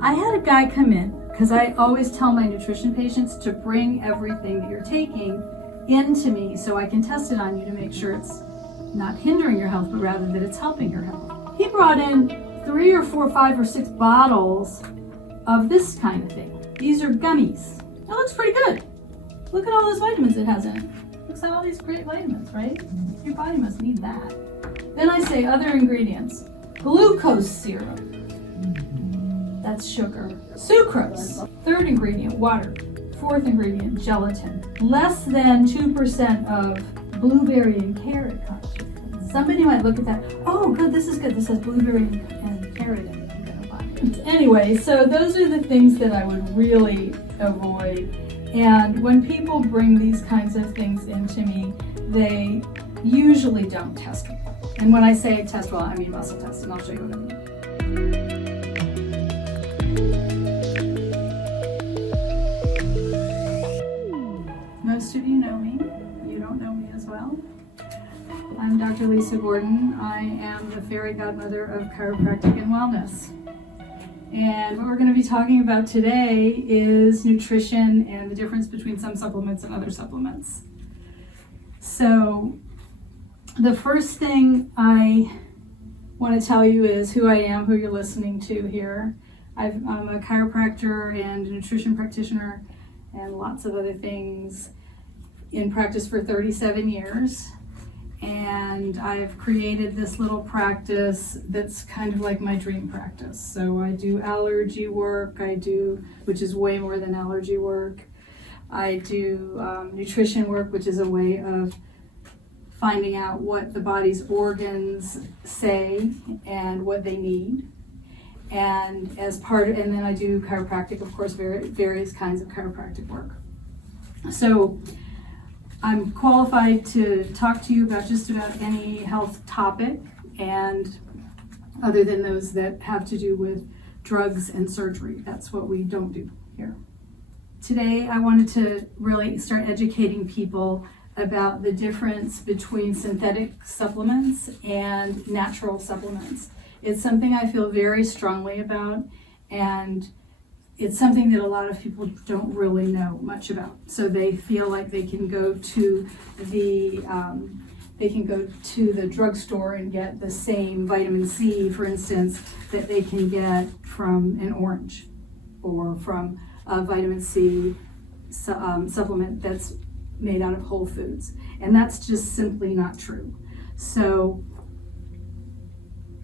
I had a guy come in, because I always tell my nutrition patients to bring everything that you're taking into me so I can test it on you to make sure it's not hindering your health, but rather that it's helping your health. He brought in 3 or 4, 5 or 6 bottles of this kind of thing. These are gummies. That looks pretty good. Look at all those vitamins it has in it. Looks at all these great vitamins, right? Your body must need that. Then I say other ingredients. Glucose syrup. That's sugar. Sucrose. 3rd ingredient, water. 4th ingredient, gelatin. Less than 2% of blueberry and carrot content. Somebody might look at that, oh good, this is good, this has blueberry and carrot in it, I'm gonna buy it. Anyway, so those are the things that I would really avoid. And when people bring these kinds of things into me, they usually don't test well. And when I say test well, I mean muscle test, and I'll show you what I mean. Most of you know me. You don't know me as well. I'm Dr. Lisa Gordon. I am the fairy godmother of chiropractic and wellness. And what we're going to be talking about today is nutrition and the difference between some supplements and other supplements. So the first thing I want to tell you is who I am, who you're listening to here. I'm a chiropractor and a nutrition practitioner and lots of other things in practice for 37 years. And I've created this little practice that's kind of like my dream practice. So I do allergy work, which is way more than allergy work. I do nutrition work, which is a way of finding out what the body's organs say and what they need. And and then I do chiropractic, of course, various kinds of chiropractic work. So I'm qualified to talk to you about just about any health topic, and other than those that have to do with drugs and surgery. That's what we don't do here. Today I wanted to really start educating people about the difference between synthetic supplements and natural supplements. It's something I feel very strongly about, and it's something that a lot of people don't really know much about. So they feel like they can go to the drugstore and get the same vitamin C, for instance, that they can get from an orange, or from a vitamin C supplement that's made out of whole foods. And that's just simply not true. So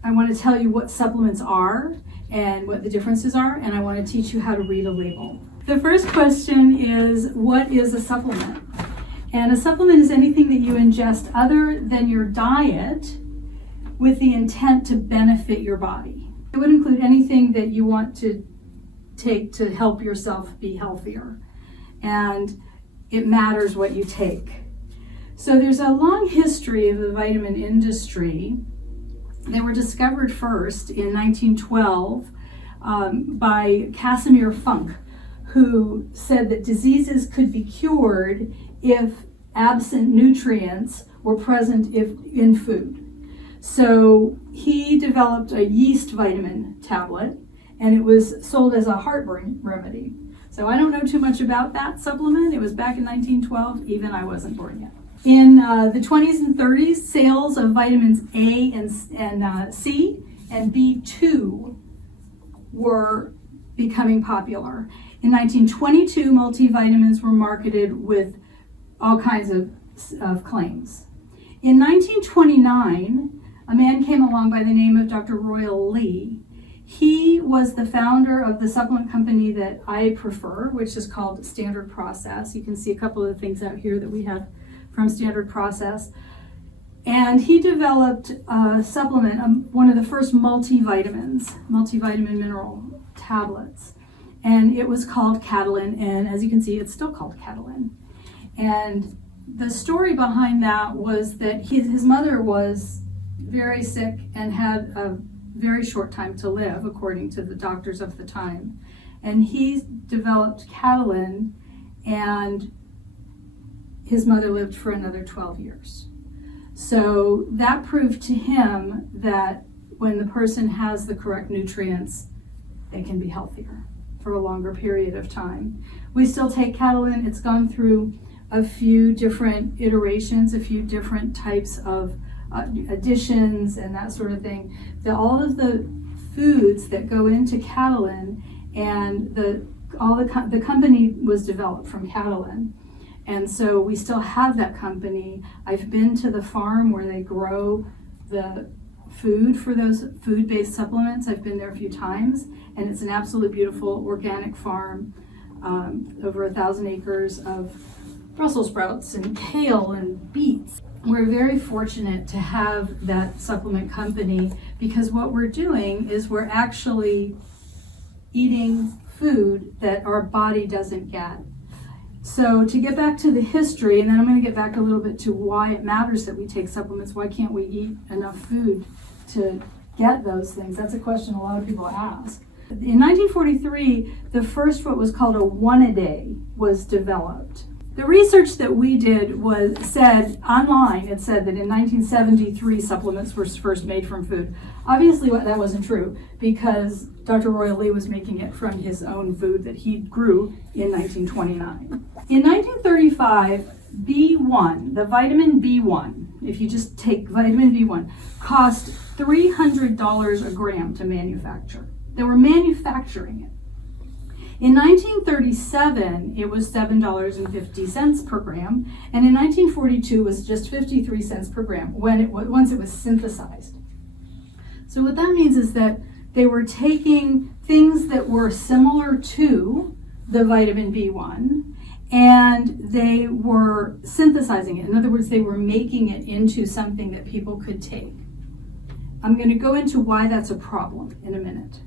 I want to tell you what supplements are and what the differences are, and I want to teach you how to read a label. The first question is, what is a supplement? And a supplement is anything that you ingest other than your diet with the intent to benefit your body. It would include anything that you want to take to help yourself be healthier. And it matters what you take. So there's a long history of the vitamin industry. They were discovered first in 1912 by Casimir Funk, who said that diseases could be cured if absent nutrients were present in food. So he developed a yeast vitamin tablet, and it was sold as a heartburn remedy. So I don't know too much about that supplement. It was back in 1912, even I wasn't born yet. In the 20s and 30s, sales of vitamins A and C and B2 were becoming popular. In 1922, multivitamins were marketed with all kinds of claims. In 1929, a man came along by the name of Dr. Royal Lee. He was the founder of the supplement company that I prefer, which is called Standard Process. You can see a couple of the things out here that we have from Standard Process. And he developed a supplement, one of the first multivitamin mineral tablets. And it was called Catalin, and as you can see, it's still called Catalin. And the story behind that was that his mother was very sick and had a very short time to live, according to the doctors of the time. And he developed Catalin, and his mother lived for another 12 years. So that proved to him that when the person has the correct nutrients, they can be healthier for a longer period of time. We still take Catalin. It's gone through a few different iterations, a few different types of additions and that sort of thing. All of the foods that go into Catalin, and the company was developed from Catalin. And so we still have that company. I've been to the farm where they grow the food for those food-based supplements. I've been there a few times, and it's an absolutely beautiful organic farm, over 1,000 acres of Brussels sprouts and kale and beets. We're very fortunate to have that supplement company, because what we're doing is we're actually eating food that our body doesn't get. So to get back to the history, and then I'm going to get back a little bit to why it matters that we take supplements. Why can't we eat enough food to get those things? That's a question a lot of people ask. In 1943, the first what was called a one-a-day was developed. The research that we did said online, it said that in 1973 supplements were first made from food. Obviously that wasn't true, because Dr. Royal Lee was making it from his own food that he grew in 1929. In 1935, B1, the vitamin B1, if you just take vitamin B1, cost $300 a gram to manufacture. They were manufacturing it. In 1937, it was $7.50 per gram, and in 1942 it was just 53 cents per gram once it was synthesized. So what that means is that they were taking things that were similar to the vitamin B1, and they were synthesizing it. In other words, they were making it into something that people could take. I'm going to go into why that's a problem in a minute.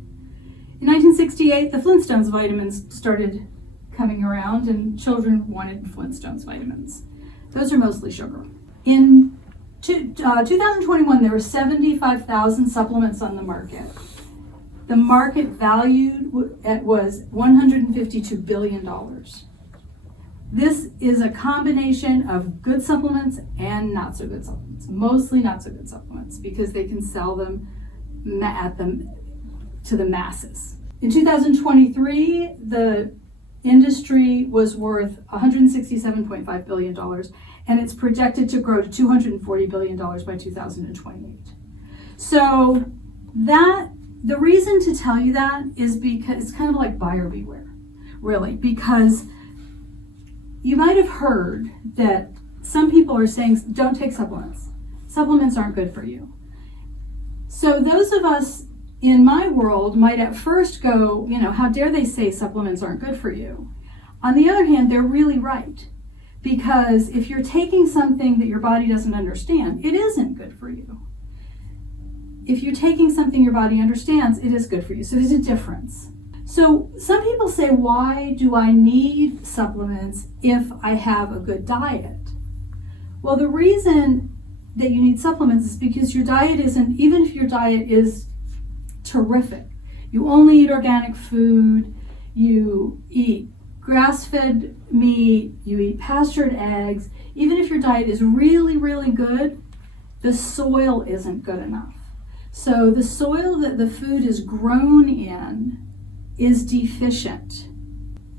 In 1968, the Flintstones vitamins started coming around, and children wanted Flintstones vitamins. Those are mostly sugar. In 2021, there were 75,000 supplements on the market. The market valued was $152 billion. This is a combination of good supplements and not so good supplements, mostly not so good supplements, because they can sell them to the masses. In 2023, the industry was worth $167.5 billion, and it's projected to grow to $240 billion by 2028. So the reason to tell you that is because it's kind of like buyer beware, really, because you might have heard that some people are saying, don't take supplements. Supplements aren't good for you. So those of us in my world might at first go, how dare they say supplements aren't good for you? On the other hand, they're really right. Because if you're taking something that your body doesn't understand, it isn't good for you. If you're taking something your body understands, it is good for you. So there's a difference. So some people say, why do I need supplements if I have a good diet? Well, the reason that you need supplements is because your diet isn't, even if your diet is terrific, you only eat organic food, you eat grass-fed meat, you eat pastured eggs, even if your diet is really, really good, the soil isn't good enough. So the soil that the food is grown in is deficient.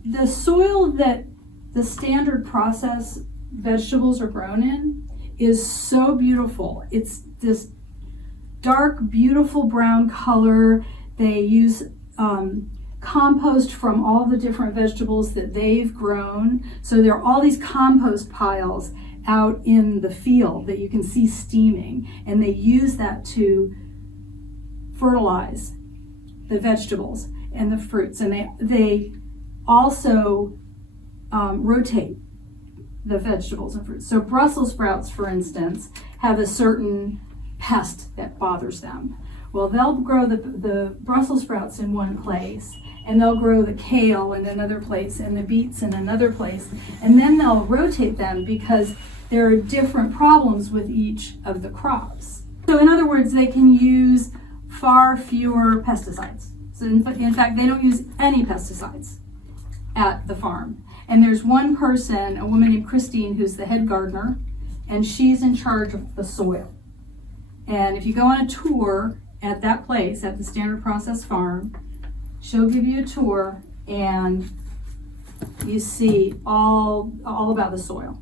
The soil that the standard process vegetables are grown in is so beautiful. It's this dark, beautiful brown color. They use compost from all the different vegetables that they've grown. So there are all these compost piles out in the field that you can see steaming, and they use that to fertilize the vegetables and the fruits. And they also rotate the vegetables and fruits. So Brussels sprouts, for instance, have a certain pest that bothers them. Well, they'll grow the Brussels sprouts in one place, and they'll grow the kale in another place, and the beets in another place, and then they'll rotate them because there are different problems with each of the crops. So in other words, they can use far fewer pesticides. So in fact, they don't use any pesticides at the farm. And there's one person, a woman named Christine, who's the head gardener, and she's in charge of the soil. And if you go on a tour at that place, at the Standard Process Farm, she'll give you a tour, and you see all about the soil.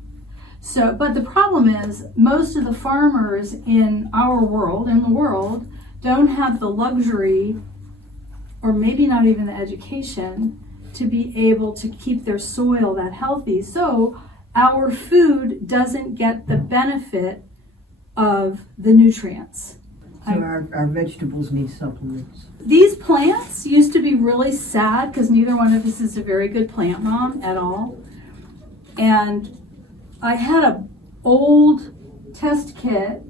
So, but the problem is, most of the farmers in our world, don't have the luxury, or maybe not even the education, to be able to keep their soil that healthy. So our food doesn't get the benefit of the nutrients. So our vegetables need supplements. These plants used to be really sad because neither one of us is a very good plant mom at all. And I had an old test kit.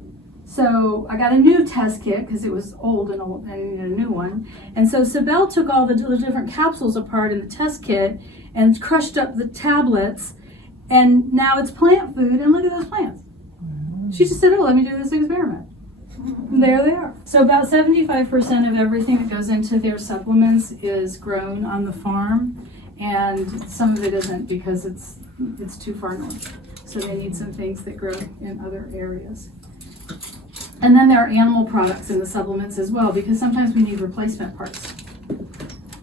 So I got a new test kit because it was old and I needed a new one. And so Sibel took all the different capsules apart in the test kit and crushed up the tablets. And now it's plant food, and look at those plants. She just said, oh, let me do this experiment. And there they are. So about 75% of everything that goes into their supplements is grown on the farm, and some of it isn't because it's too far north. So they need some things that grow in other areas. And then there are animal products in the supplements as well, because sometimes we need replacement parts.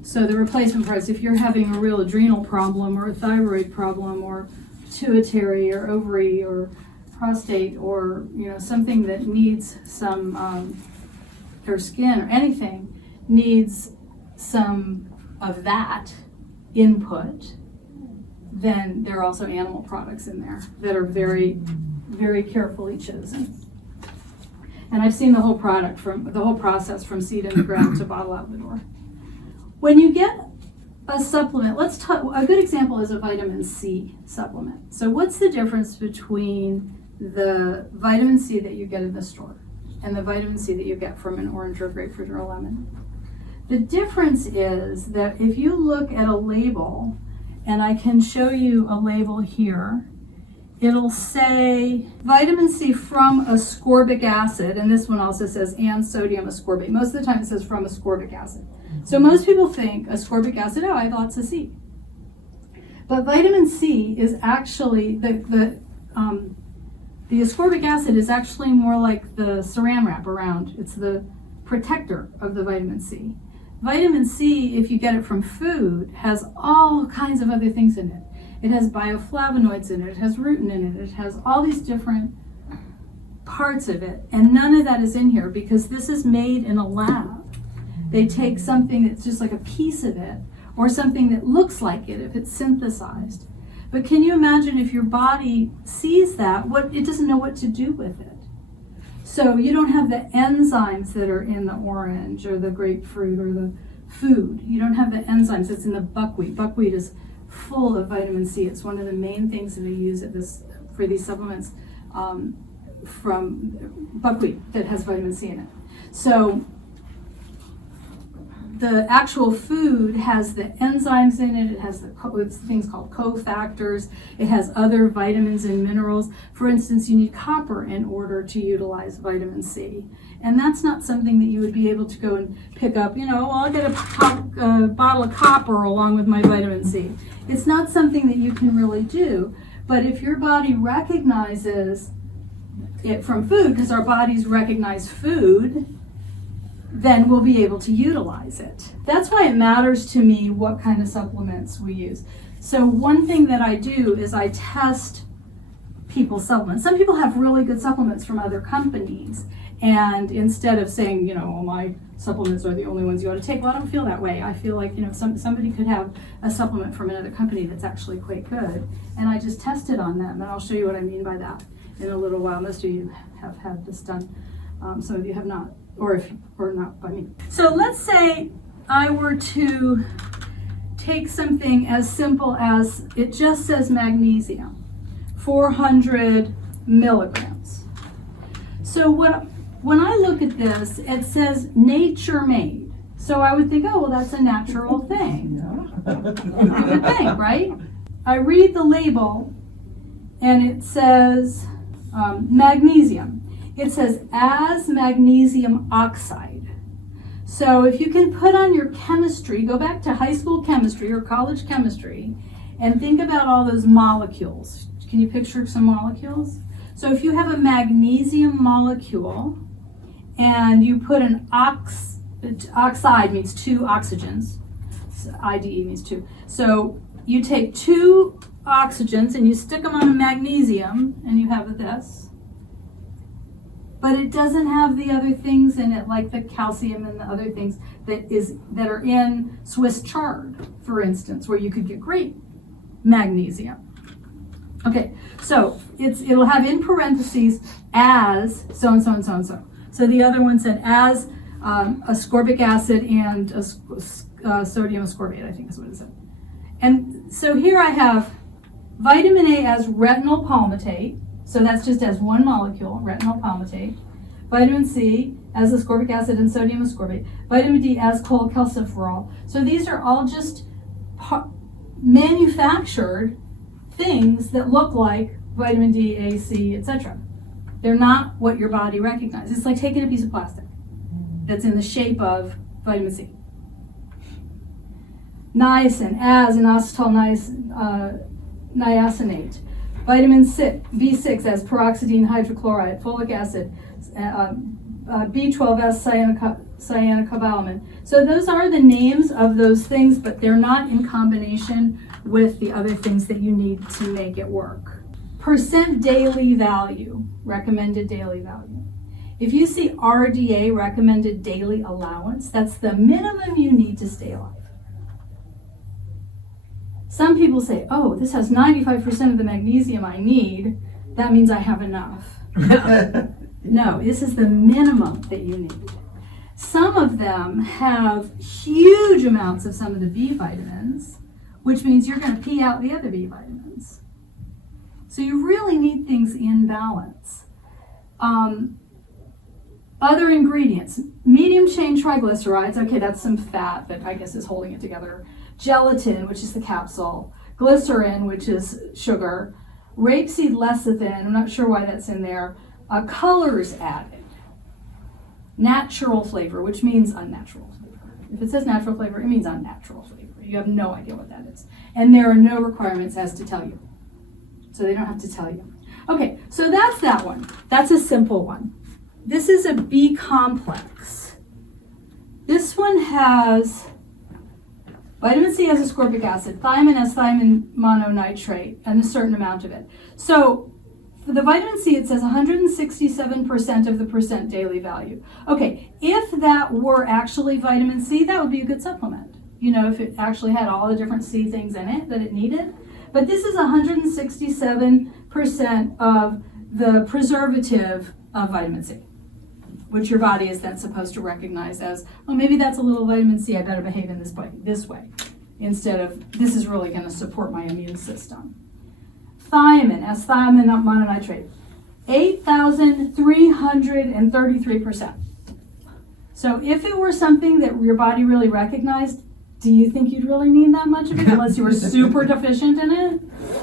So the replacement parts, if you're having a real adrenal problem or a thyroid problem or pituitary or ovary or prostate, or something that needs some or skin or anything needs some of that input, then there are also animal products in there that are very, very carefully chosen. And I've seen the whole process from seed in the ground to bottle out the door. When you get a supplement, a good example is a vitamin C supplement. So what's the difference between the vitamin C that you get in the store and the vitamin C that you get from an orange or grapefruit or a lemon? The difference is that if you look at a label, and I can show you a label here, it'll say vitamin C from ascorbic acid, and this one also says and sodium ascorbate. Most of the time it says from ascorbic acid. So most people think ascorbic acid, oh, I have lots of C. But vitamin C is actually, the ascorbic acid is actually more like the saran wrap around. It's the protector of the vitamin C. Vitamin C, if you get it from food, has all kinds of other things in it. It has bioflavonoids in it, it has rutin in it, it has all these different parts of it, and none of that is in here because this is made in a lab. They take something that's just like a piece of it, or something that looks like it if it's synthesized. But can you imagine if your body sees that, it doesn't know what to do with it? So you don't have the enzymes that are in the orange or the grapefruit or the food. You don't have the enzymes that's in the buckwheat. Buckwheat is full of vitamin C. It's one of the main things that they use for these supplements from buckwheat that has vitamin C in it. So the actual food has the enzymes in it. It has things called cofactors. It has other vitamins and minerals. For instance, you need copper in order to utilize vitamin C. And that's not something that you would be able to go and pick up, I'll get a bottle of copper along with my vitamin C. It's not something that you can really do. But if your body recognizes it from food, because our bodies recognize food, then we'll be able to utilize it. That's why it matters to me what kind of supplements we use. So one thing that I do is I test people's supplements. Some people have really good supplements from other companies, and instead of saying, my supplements are the only ones you ought to take, well, I don't feel that way. I feel like, somebody could have a supplement from another company that's actually quite good, and I just test it on them, and I'll show you what I mean by that in a little while. Most of you have had this done. Some of you have not. Or not by me. So let's say I were to take something as simple as, it just says magnesium, 400 milligrams. So when I look at this, it says nature made. So I would think, oh, well, that's a natural thing. You would think, right? I read the label and it says magnesium. It says as magnesium oxide. So if you can put on your chemistry, go back to high school chemistry or college chemistry and think about all those molecules. Can you picture some molecules? So if you have a magnesium molecule and you put an oxide, means two oxygens, IDE means 2. So you take 2 oxygens and you stick them on a magnesium and you have this. But it doesn't have the other things in it, like the calcium and the other things that are in Swiss chard, for instance, where you could get great magnesium. Okay, so it'll have in parentheses as so and so and so and so. So the other one said as ascorbic acid and sodium ascorbate, I think is what it said. And so here I have vitamin A as retinol palmitate. So that's just as one molecule, retinol palmitate. Vitamin C as ascorbic acid and sodium ascorbate. Vitamin D as cholecalciferol. So these are all just manufactured things that look like vitamin D, A, C, etc. They're not what your body recognizes. It's like taking a piece of plastic that's in the shape of vitamin C. Niacin as inositol niacinate. Vitamin B6 as peroxidine hydrochloride, folic acid, B12 as cyanocobalamin. So those are the names of those things, but they're not in combination with the other things that you need to make it work. Percent daily value, recommended daily value. If you see RDA, recommended daily allowance, that's the minimum you need to stay alive. Some people say, oh, this has 95% of the magnesium I need. That means I have enough. No, this is the minimum that you need. Some of them have huge amounts of some of the B vitamins, which means you're going to pee out the other B vitamins. So you really need things in balance. Other ingredients, medium chain triglycerides, okay, that's some fat that I guess is holding it together. Gelatin, which is the capsule. Glycerin, which is sugar. Rapeseed lecithin, I'm not sure why that's in there. Colors added. Natural flavor, which means unnatural flavor. If it says natural flavor, it means unnatural flavor. You have no idea what that is. And there are no requirements as to tell you. So they don't have to tell you. Okay, so that's that one. That's a simple one. This is a B complex. This one has vitamin C has ascorbic acid, thiamine has thiamine mononitrate, and a certain amount of it. So for the vitamin C, it says 167% of the percent daily value. Okay, if that were actually vitamin C, that would be a good supplement. You know, if it actually had all the different C things in it that it needed. But this is 167% of the preservative of vitamin C, which your body is then supposed to recognize as, oh, maybe that's a little vitamin C, I better behave in this way, instead of, this is really going to support my immune system. Thiamine, as thiamine mononitrate, 8,333%. So if it were something that your body really recognized, do you think you'd really need that much of it, unless you were super deficient in it?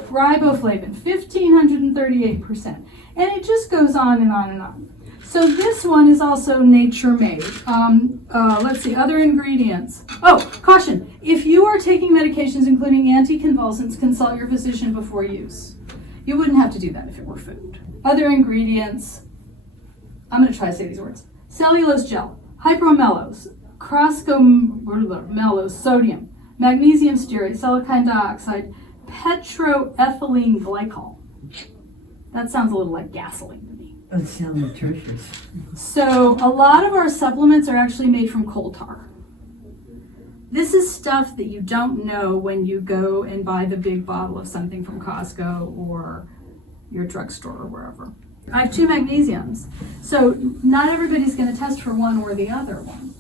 Riboflavin, 1,538%. And it just goes on and on and on. So this one is also nature-made. Let's see, other ingredients. Oh, caution. If you are taking medications including anticonvulsants, consult your physician before use. You wouldn't have to do that if it were food. Other ingredients. I'm going to try to say these words. Cellulose gel, hypromellose, croscomellose, sodium, magnesium stearate, silicon dioxide, petroethylene glycol. That sounds a little like gasoline to me. That sounds nutritious. So a lot of our supplements are actually made from coal tar. This is stuff that you don't know when you go and buy the big bottle of something from Costco or your drugstore or wherever. I have 2 magnesiums. So not everybody's going to test for one or the other one,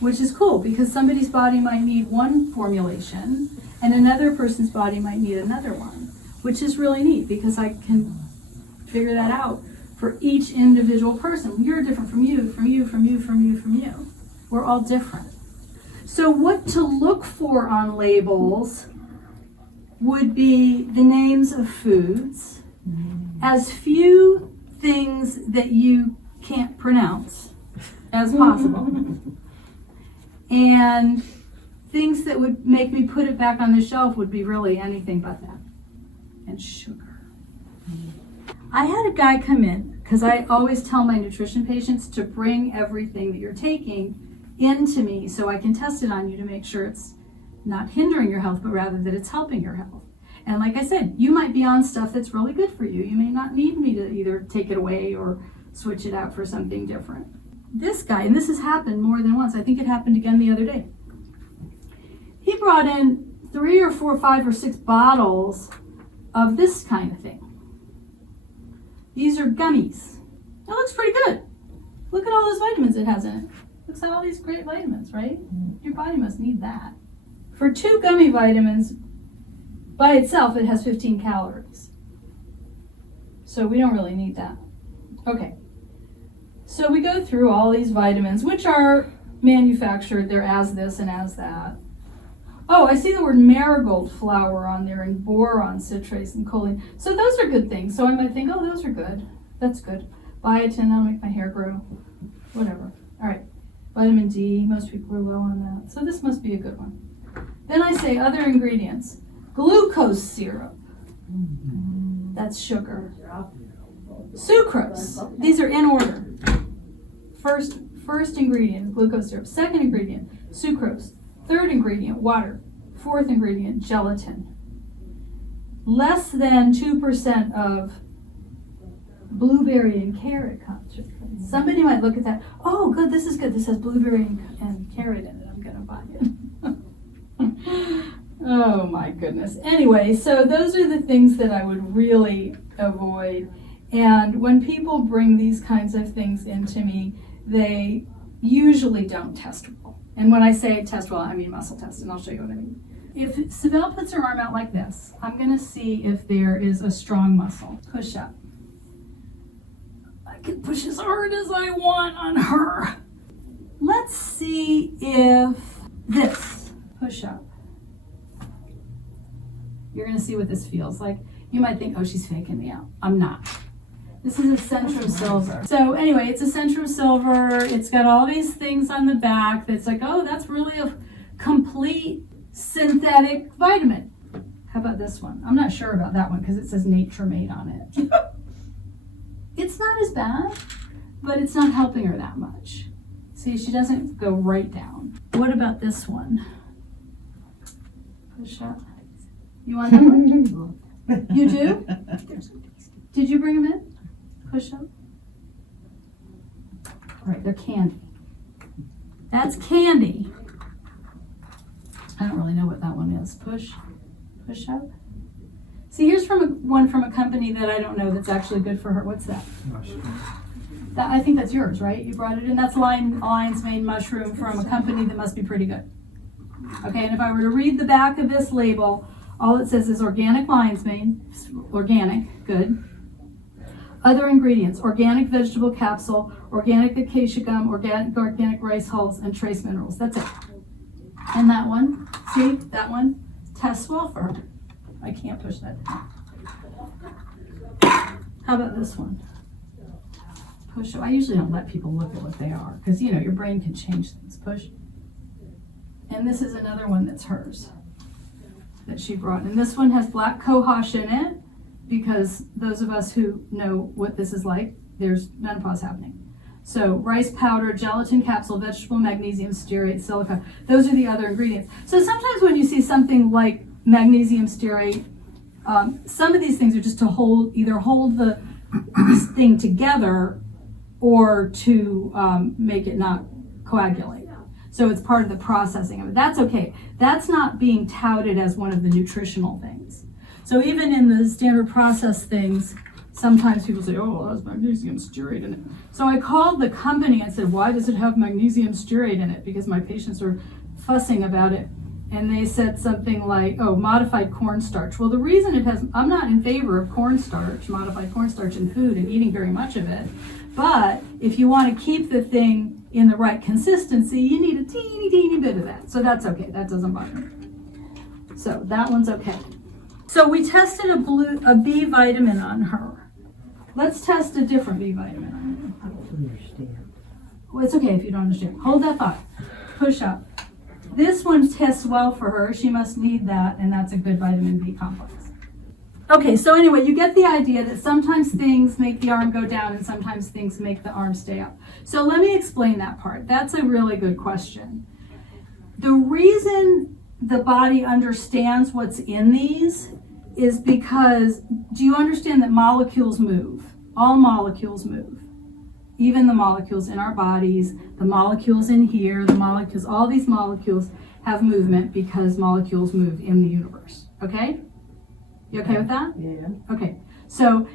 which is cool because somebody's body might need one formulation and another person's body might need another one, which is really neat because I can figure that out for each individual person. You're different from you, from you, from you, from you, from you. We're all different. So what to look for on labels would be the names of foods, as few things that you can't pronounce as possible, and things that would make me put it back on the shelf would be really anything but that, and sugar. I had a guy come in, because I always tell my nutrition patients to bring everything that you're taking into me so I can test it on you to make sure it's not hindering your health, but rather that it's helping your health. And like I said, you might be on stuff that's really good for you. You may not need me to either take it away or switch it out for something different. This guy, and this has happened more than once, I think it happened again the other day. He brought in 3 or 4, 5 or 6 bottles of this kind of thing. These are gummies. It looks pretty good. Look at all those vitamins it has in it. Looks at all these great vitamins, right? Your body must need that. For 2 gummy vitamins, by itself, it has 15 calories. So we don't really need that. Okay. So we go through all these vitamins, which are manufactured. They're as this and as that. Oh, I see the word marigold flower on there, and boron, citrate, and choline. So those are good things. So I might think, oh, those are good. That's good. Biotin, that'll make my hair grow. Whatever. All right. Vitamin D, most people are low on that. So this must be a good one. Then I say other ingredients. Glucose syrup. That's sugar. Sucrose. These are in order. First ingredient, glucose syrup. Second ingredient, sucrose. Third ingredient, water. Fourth ingredient, gelatin. Less than 2% of blueberry and carrot concentrate. Somebody might look at that. Oh, good, this is good. This has blueberry and carrot in it. I'm going to buy it. Oh my goodness. Anyway, so those are the things that I would really avoid. And when people bring these kinds of things into me, they usually don't test well. And when I say test well, I mean muscle test, and I'll show you what I mean. If Sibel puts her arm out like this, I'm going to see if there is a strong muscle. Push up. I can push as hard as I want on her. Let's see if this, push up. You're going to see what this feels like. You might think, oh, she's faking me out. I'm not. This is a Centrum Silver. So anyway, it's a Centrum Silver. It's got all these things on the back that's like, oh, that's really a complete synthetic vitamin. How about this one? I'm not sure about that one because it says Nature Made on it. It's not as bad, but it's not helping her that much. See, she doesn't go right down. What about this one? Push up. You want that one? You do? Did you bring them in? Push up. All right, they're candy. That's candy. I don't really know what that one is. Push up. See, here's one from a company that I don't know that's actually good for her. What's that? That, I think that's yours, right? You brought it in. That's Lion's Mane mushroom from a company that must be pretty good. Okay, and if I were to read the back of this label, all it says is organic lion's mane, organic, good. Other ingredients, organic vegetable capsule, organic acacia gum, organic rice hulls, and trace minerals. That's it. And that one, see, that one tests well for her. I can't push that down. How about this one? Push. I usually don't let people look at what they are because, you know, your brain can change things. Push. And this is another one that's hers that she brought. And this one has black cohosh in it because those of us who know what this is like, there's menopause happening. So rice powder, gelatin capsule, vegetable magnesium stearate, silica. Those are the other ingredients. So sometimes when you see something like magnesium stearate, some of these things are just to either hold this thing together or to make it not coagulate. So it's part of the processing of it. That's okay. That's not being touted as one of the nutritional things. So even in the standard process things, sometimes people say, oh, it has magnesium stearate in it. So I called the company and said, why does it have magnesium stearate in it? Because my patients are fussing about it. And they said something like, oh, modified cornstarch. Well, the reason it has, I'm not in favor of cornstarch, modified cornstarch in food and eating very much of it. But if you want to keep the thing in the right consistency, you need a teeny bit of that. So that's okay. That doesn't bother me. So that one's okay. So we tested a B vitamin on her. Let's test a different B vitamin on you. I don't understand. Well, it's okay if you don't understand. Hold that thought. Push up. This one tests well for her. She must need that, and that's a good vitamin B complex. Okay, so anyway, you get the idea that sometimes things make the arm go down and sometimes things make the arm stay up. So let me explain that part. That's a really good question. The reason the body understands what's in these is because, do you understand that molecules move? All molecules move. Even the molecules in our bodies, the molecules in here, the molecules, all these molecules have movement because molecules move in the universe. Okay? You okay with that? Yeah. Okay. So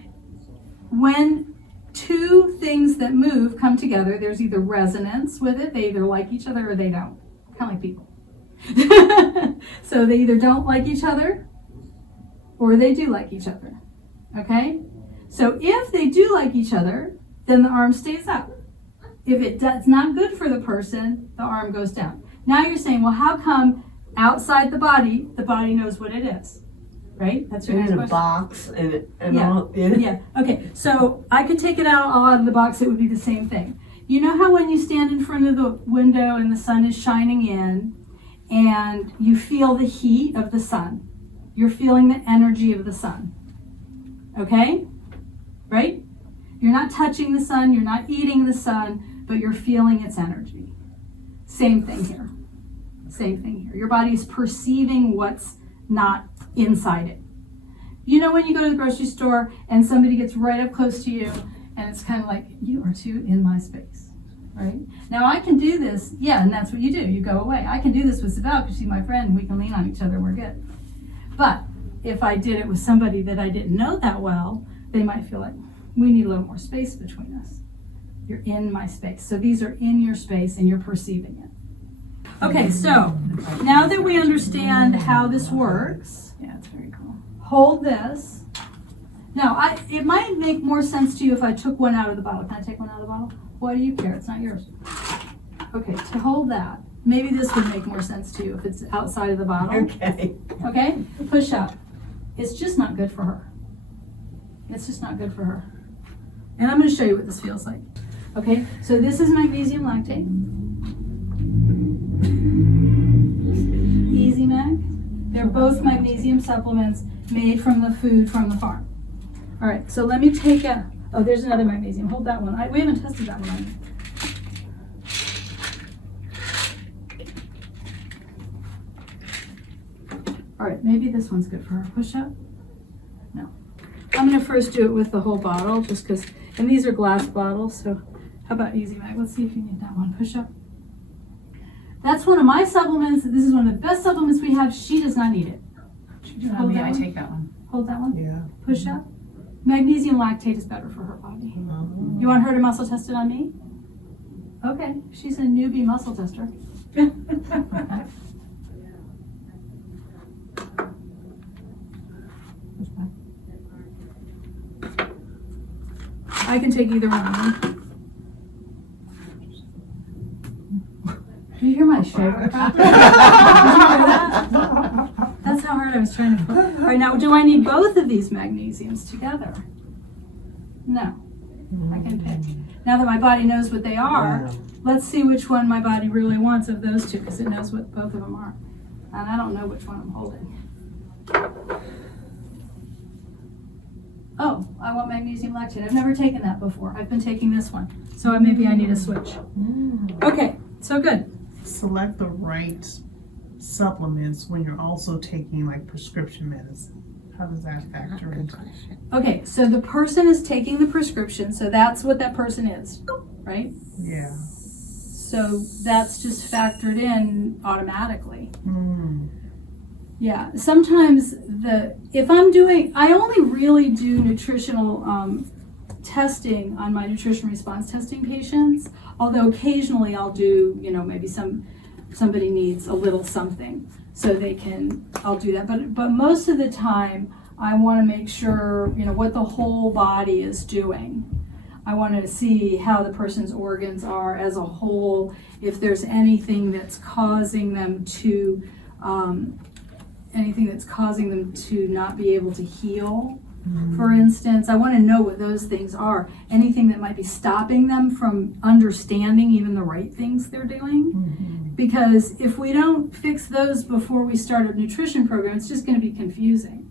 when two things that move come together, there's either resonance with it, they either like each other or they don't. Kind of like people. So they either don't like each other or they do like each other. Okay? So if they do like each other, then the arm stays up. If it's not good for the person, the arm goes down. Now you're saying, well, how come outside the body knows what it is? Right? That's your In next a question. box and Yeah. all. In Yeah. Okay. So I could take it all out of the box. It would be the same thing. You know how when you stand in front of the window and the sun is shining in and you feel the heat of the sun, you're feeling the energy of the sun. Okay? Right? You're not touching the sun, you're not eating the sun, but you're feeling its energy. Same thing here. Same thing here. Your body is perceiving what's not inside it. You know when you go to the grocery store and somebody gets right up close to you and it's kind of like, you are too in my space, right? Now I can do this, yeah, and that's what you do. You go away. I can do this with Sabelle because she's my friend and we can lean on each other, we're good. But if I did it with somebody that I didn't know that well, they might feel like, we need a little more space between us. You're in my space. So these are in your space and you're perceiving it. Okay, so now that we understand how this works, yeah, it's very cool. Hold this. Now, it might make more sense to you if I took one out of the bottle. Can I take one out of the bottle? Why do you care? It's not yours. Okay, to hold that. Maybe this would make more sense to you if it's outside of the bottle. Okay. Okay? Push up. It's just not good for her. It's just not good for her. And I'm going to show you what this feels like. Okay, so this is magnesium lactate. Easy Mag. They're both magnesium supplements made from the food from the farm. All right, so let me take oh, there's another magnesium. Hold that one. We haven't tested that one. All right, maybe this one's good for her. Push up. No. I'm going to first do it with the whole bottle just because, and these are glass bottles, so how about Easy Mag? Let's see if you need that one. Push up. That's one of my supplements. This is one of the best supplements we have. She does not need it. Hold that I one. take that one. Hold that one. Yeah. Push up. Magnesium lactate is better for her body. You want her to muscle test it on me? Okay. She's a newbie muscle tester. I can take either one of them. Did you hear my shoulder crack? Did you hear that? That's how hard I was trying to put. All right, now do I need both of these magnesiums together? No. I can pick. Now that my body knows what they are, Wow. let's see which one my body really wants of those two, because it knows what both of them are. And I don't know which one I'm holding. Oh, I want magnesium lactate. I've never taken that before. I've been taking this one. So maybe I need a switch. Okay, so good. Select the right supplements when you're also taking like prescription medicine. How does that factor into it? Okay, so the person is taking the prescription, so that's what that person is, right? Yeah. So that's just factored in automatically. Yeah, sometimes I only really do nutritional testing on my nutrition response testing patients, although occasionally I'll do, maybe somebody needs a little something, so I'll do that. But most of the time, I want to make sure, what the whole body is doing. I want to see how the person's organs are as a whole, if there's anything that's causing them to not be able to heal. For instance, I want to know what those things are. Anything that might be stopping them from understanding even the right things they're doing. Because if we don't fix those before we start a nutrition program, it's just going to be confusing.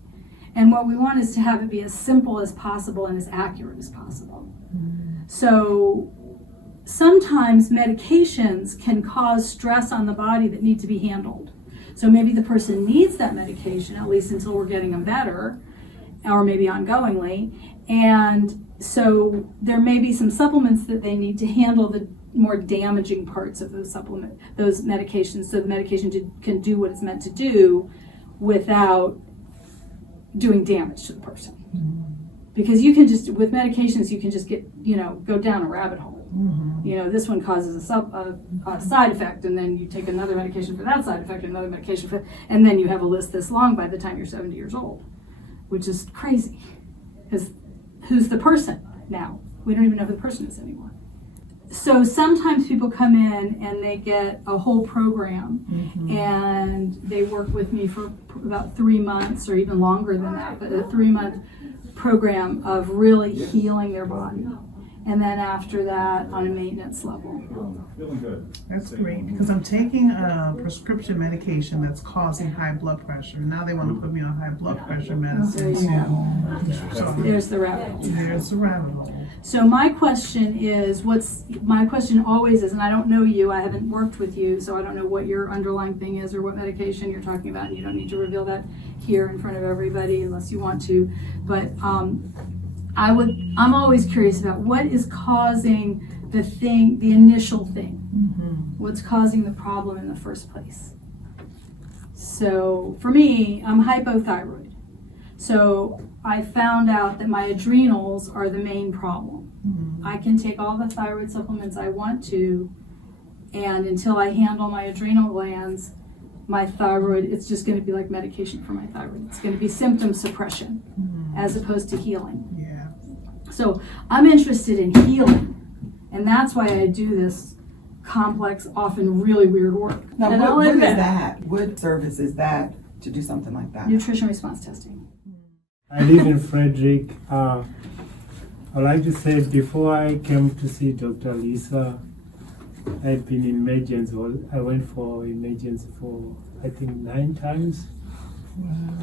And what we want is to have it be as simple as possible and as accurate as possible. So sometimes medications can cause stress on the body that need to be handled. So maybe the person needs that medication, at least until we're getting them better, or maybe ongoingly. And so there may be some supplements that they need to handle the more damaging parts of those medications, so the medication can do what it's meant to do without doing damage to the person. Because you can just, with medications, you can just get, go down a rabbit hole. This one causes a side effect, and then you take another medication for that side effect, another medication for, and then you have a list this long by the time you're 70 years old, which is crazy. Because who's the person now? We don't even know who the person is anymore. So sometimes people come in and they get a whole program, and they work with me for about 3 months or even longer than that, but a 3-month program of really healing their body. And then after that, on a maintenance level. Feeling good. That's great, because I'm taking a prescription medication that's causing high blood pressure. Now they want to put me on high blood pressure medicine. So There's the rabbit hole. there's the rabbit hole. So my question always is, and I don't know you, I haven't worked with you, so I don't know what your underlying thing is or what medication you're talking about, and you don't need to reveal that here in front of everybody unless you want to. But I'm always curious about what is causing the initial thing. What's causing the problem in the first place? So for me, I'm hypothyroid. So I found out that my adrenals are the main problem. I can take all the thyroid supplements I want to, and until I handle my adrenal glands, my thyroid, it's just going to be like medication for my thyroid. It's going to be symptom suppression as opposed to healing. So I'm interested in healing, and that's why I do this complex, often really weird work. Now, And what is admit, that? What service is that to do something like that? nutrition response testing. I live in Frederick. I'd like to say before I came to see Dr. Lisa, I've been in emergency. I went for emergency for, I think, 9 times.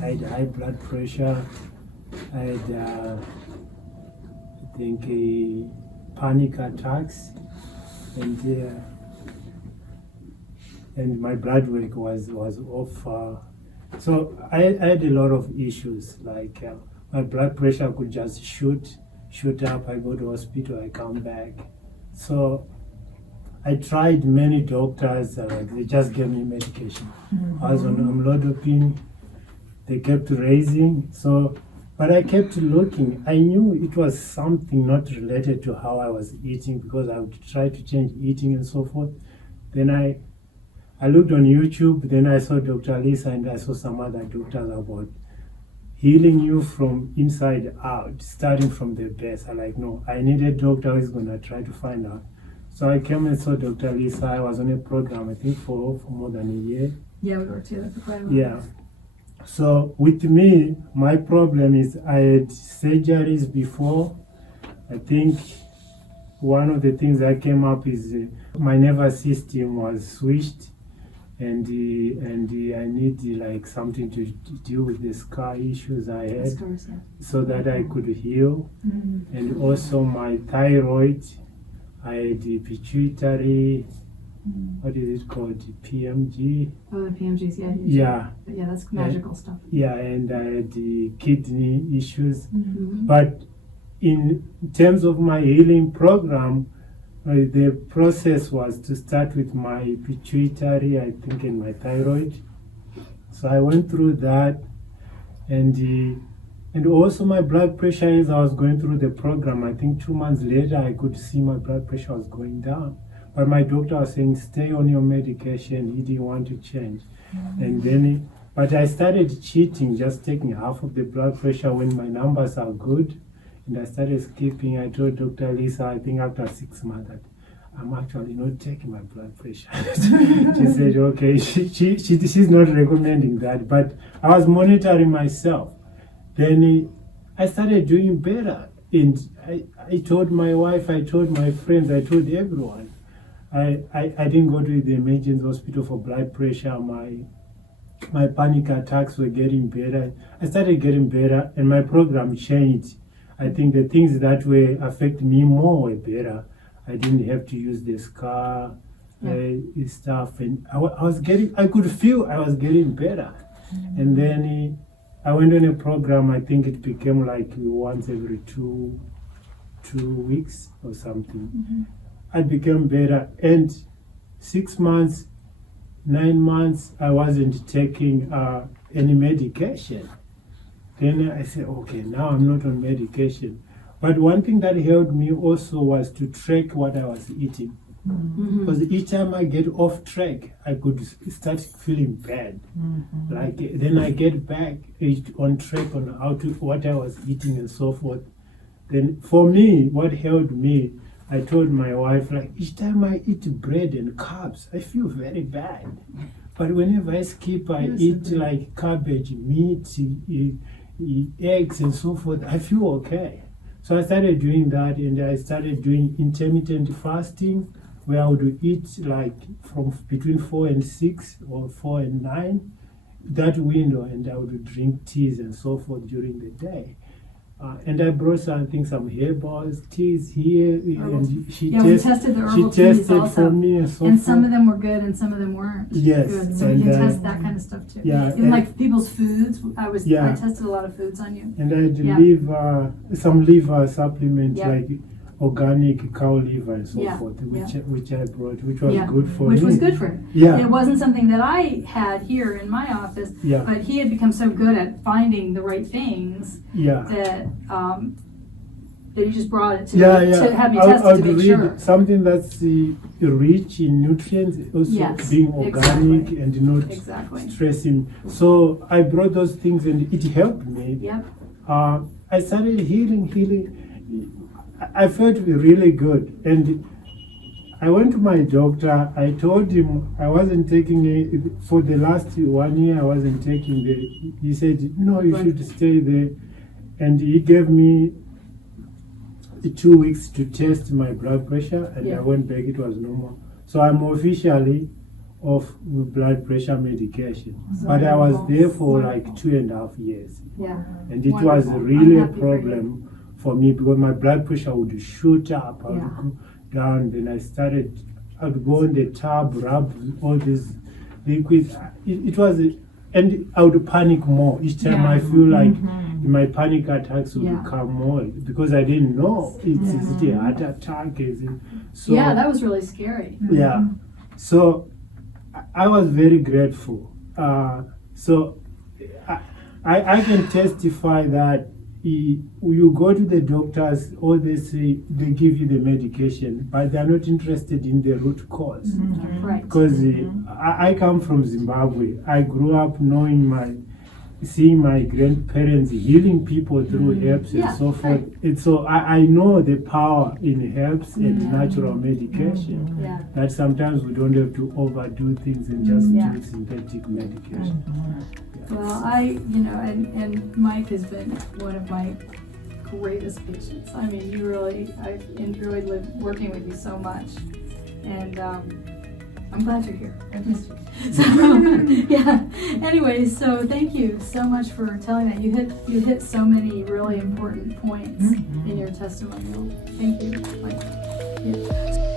I had high blood pressure. I had, I think, panic attacks. And my blood work was off. So I had a lot of issues, like my blood pressure could just shoot up. I go to hospital, I come back. So I tried many doctors, they just gave me medication. I was on amlodipine, they kept raising. But I kept looking. I knew it was something not related to how I was eating, because I would try to change eating and so forth. Then I looked on YouTube, then I saw Dr. Lisa, and I saw some other doctors about healing you from inside out, starting from the base. I'm like, no, I need a doctor who's going to try to find out. So I came and saw Dr. Lisa. I was on a program, I think, for more than a year. Yeah, we worked together for quite a while. Yeah. So with me, my problem is I had surgeries before. I think one of the things that came up is my nervous system was switched, and I need like something to deal with the scar issues I had, Scars, yeah. so that I could heal. And also my thyroid, I had the pituitary, what is it called, PMG? Oh, the PMGs, yeah. Yeah. Yeah, that's magical stuff. Yeah, and I had the kidney issues. Mm-hmm. But in terms of my healing program, the process was to start with my pituitary, I think, and my thyroid. So I went through that, and also my blood pressure, as I was going through the program, I think 2 months later, I could see my blood pressure was going down. But my doctor was saying, stay on your medication. He didn't want to change. And then, but I started cheating, just taking half of the blood pressure when my numbers are good. And I started skipping. I told Dr. Lisa, I think after 6 months, that I'm actually not taking my blood pressure. She said, okay, she's not recommending that. But I was monitoring myself. Then I started doing better. And I told my wife, I told my friends, I told everyone. I didn't go to the emergency hospital for blood pressure. My panic attacks were getting better. I started getting better, and my program changed. I think the things that were affecting me more were better. I didn't have to use the scar. stuff, and I could feel I was getting better. And then I went on a program. I think it became like once every two weeks or something. I became better, and 6 months, 9 months, I wasn't taking any medication. Then I said, okay, now I'm not on medication. But one thing that helped me also was to track what I was eating. Because each time I get off track, I could start feeling bad. Like then I get back on track on what I was eating and so forth. Then for me, what helped me, I told my wife, like each time I eat bread and carbs, I feel very bad. But whenever I skip, I eat like cabbage, meat, eggs and so forth, I feel okay. So I started doing that, and I started doing intermittent fasting, where I would eat like from between 4 and 6 or 4 and 9, that window, and I would drink teas and so forth during the day. And I brought some herbal teas here, and she we tested the herbal teas also. For me and so and forth. some of them were good and some of them weren't Yes, good. So we and, can test that kind of stuff too. yeah, Even and- like people's foods. I tested a lot of foods on you. And I had Yeah. some liver supplements Yeah. like organic cow liver and so Yeah, forth, yeah. which I brought, which was Yeah, good for which me. was good for him. Yeah. It wasn't something that I had here in my office, Yeah. but he had become so good at finding the right things Yeah. that he just brought it to, to have me I test it would to make read sure. something that's rich in nutrients, also Yes, being organic exactly. and not Exactly. stressing. So I brought those things, and it helped me. Yep. I started healing. I felt really good, and I went to my doctor. I told him I wasn't taking it for the last 1 year. I wasn't taking the. He said, "No, you should stay there," and he gave me 2 weeks to test my blood pressure, and Yeah. I went back. It was normal. So I'm officially off blood pressure medication, but I was there for like 2.5 years. Yeah. And it was Wonderful. really I'm a happy for you. problem for me because my blood pressure would shoot up, I would Yeah. go down. Then I would go in the tub, rub all these liquids. It was, and I would panic more each time. Yeah. I feel like my panic attacks would Yeah. come more because I didn't know is it a heart attack? Is it? So, Yeah, that was really scary. yeah. So I was very grateful. So I can testify that you go to the doctors, all they say, they give you the medication, but they're not interested in the root cause. Right. Because I come from Zimbabwe. I grew up seeing my grandparents healing people through herbs Yeah, and so forth. right. And so I know the power in herbs and natural medication. Yeah. That sometimes we don't have to overdo things and just Yeah. do synthetic medication. Well, and Mike has been one of my greatest patients. I mean, I've enjoyed working with you so much, and I'm glad you're here. I missed you. So, yeah. Anyway, so thank you so much for telling that. You hit so many really important points in your testimonial. Thank you, Mike. Yeah.